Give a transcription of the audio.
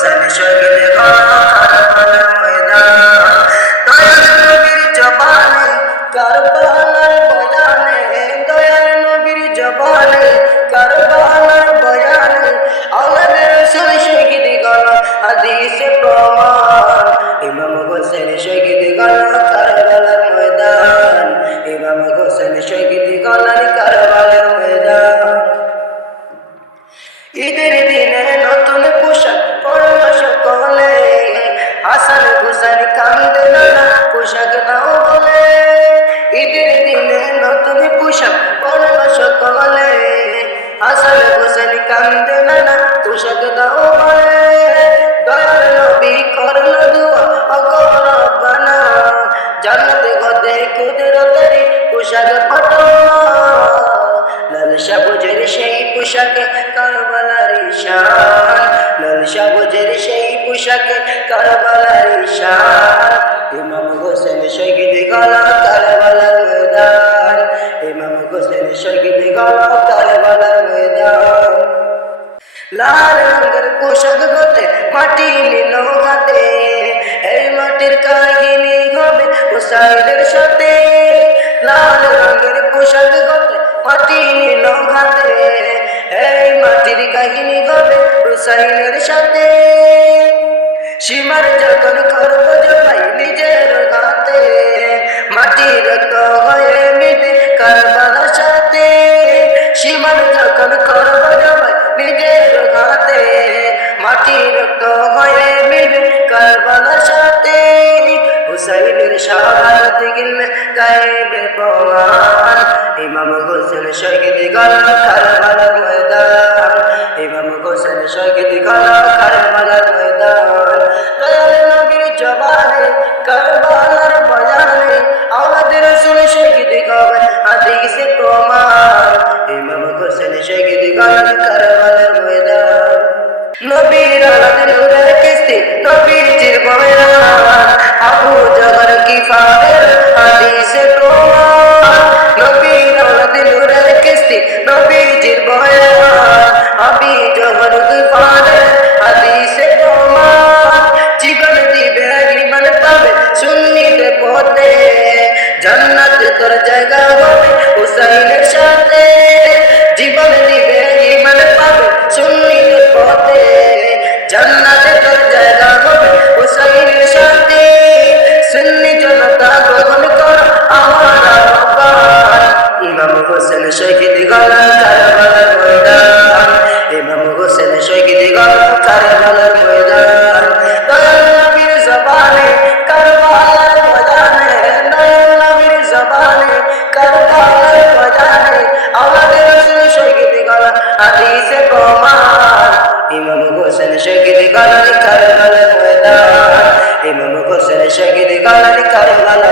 হোসেন শহীদ কারবালার ময়দান দয়াল নবীর জবানে কারবালার বয়ানে দয়াল নবীর জবানে কারবালার বয়ানে আওলাদে রাসূল শহীদ গণ হাদিসে প্রমাণ ইমাম হোসেন শহীদ গণ কারবালার ময়দান ইমাম হোসেন শহীদ গণ কারবালার ময়দান ঈদের দিনে নতুন পোশাক পরল সকলে হাসান হুসাইন কান্দে না পোশাক দাও বলে ঈদের দিনে নতুন পোশাক পরল সকলে হাসান হুসাইন কান্দে না পোশাক দাও বলে দয়াল নবী করল দুআ ওগো রব্বানা জান্নাতে গদে কুদরতের পোশাক পাঠাও লাল সবুজের সেই পোশাকে কারবালার ঈশান লাল সবুজের সেই পোশাকে কারবালার ঈশান ইমাম হোসেন শহীদ গলা কারবালার ময়দান ইমাম হোসেন শহীদ গলা কারবালার ময়দান লাল রঙের পোশাক গতে মাটি নিল হাতে এই মাটির কাহিনী হবে হুসাইনের সাথে লাল রঙের পোশাক গতে মাটি নিল হাতে এই মাটির কাহিনী হবে হুসাইনের সাথে সীমার যখন করব জবাই নিজের গাতে মাটির রক্ত হয়ে মিটে কারবালার সাথে সীমার যখন করব জবাই নিজের গাতে মাটির রক্ত হয়ে মিটে কারবালার সাথে হুসাইনের শাহাদাত গিলমে গায়েবে প্রমাণ ইমাম হোসেন শহীদ গলা কারবালার ময়দান ইমাম হোসেন শহীদ গলা কারবালার ময়দান দয়াল নবীর জবানে কারবালার বয়ানে আওলাদে রাসূল শহীদ গলা হাদিসে প্রমাণ ইমাম হোসেন শহীদ গলা কারবালার ময়দান নবীর আওলাদ নূরের কিস্তি নবীর জির বয়ান আবু জহর কিফায়ের হাদিসে প্রমাণ নবীর আওলাদ নূরের কিস্তি নবীর জির বয়ান আবু জহর কিফায়ের হাদিসে প্রমাণ জীবন দিবে ঈমান পাবে সুন্নিতে পথে জান্নাত তোর জায়গা হবে হুসাইনের সাথে জীবন দিবে ঈমান পাবে সুন্নিতে পথে জান্নাতে তোর জায়গা হবে হুসাইনের সাথে সুন্নি জনতা গ্রহণ কর আমার আহ্বান ইমাম হোসেন শহীদ গলা কারবালার ময়দান ইমাম হোসেন শহীদ গলা কারবালার ময়দান দয়াল নবীর জবানে কারবালার ময়দানে দয়াল নবীর জবানে কারবালার ময়দানে আওলাদে রাসূল শহীদ গলা হাদিসে প্রমাণ ইমাম হোসেন শহীদ গলা কারবালার ময়দান ইমাম হোসেন শহীদ গলা কারবালার